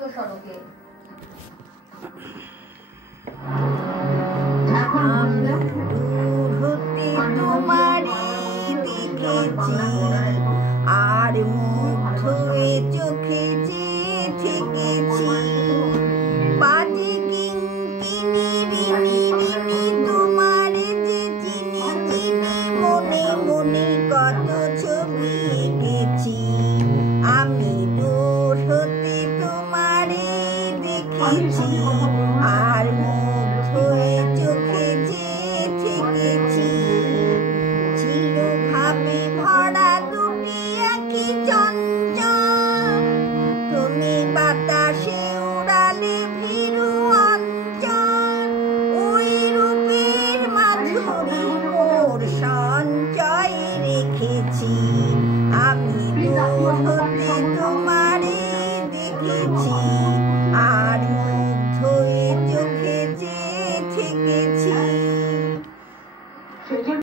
সড়কে তোমারি দেখেছি আর মুখ ধুয়ে চোখে চেয়ে থেকেছি বাজে কিঙ্কিনি রিনি রিনি তোমার যে চিনি চিনি মনে মনে কত ছবি এঁকেছি আমি দূর হতে তোমারে দেখেছি আর মুখ ধুয়ে চোখে চেয়ে থেকেছি চিরভাবে ভরা দুটি আঁখি চঞ্চল তুমি বাতাসে উড়ালে ভীরু অঞ্চল ওই রূপের মাধুরী মোর সঞ্চয়ে রেখেছি আমি দূর হতে তোমারে দেখেছি।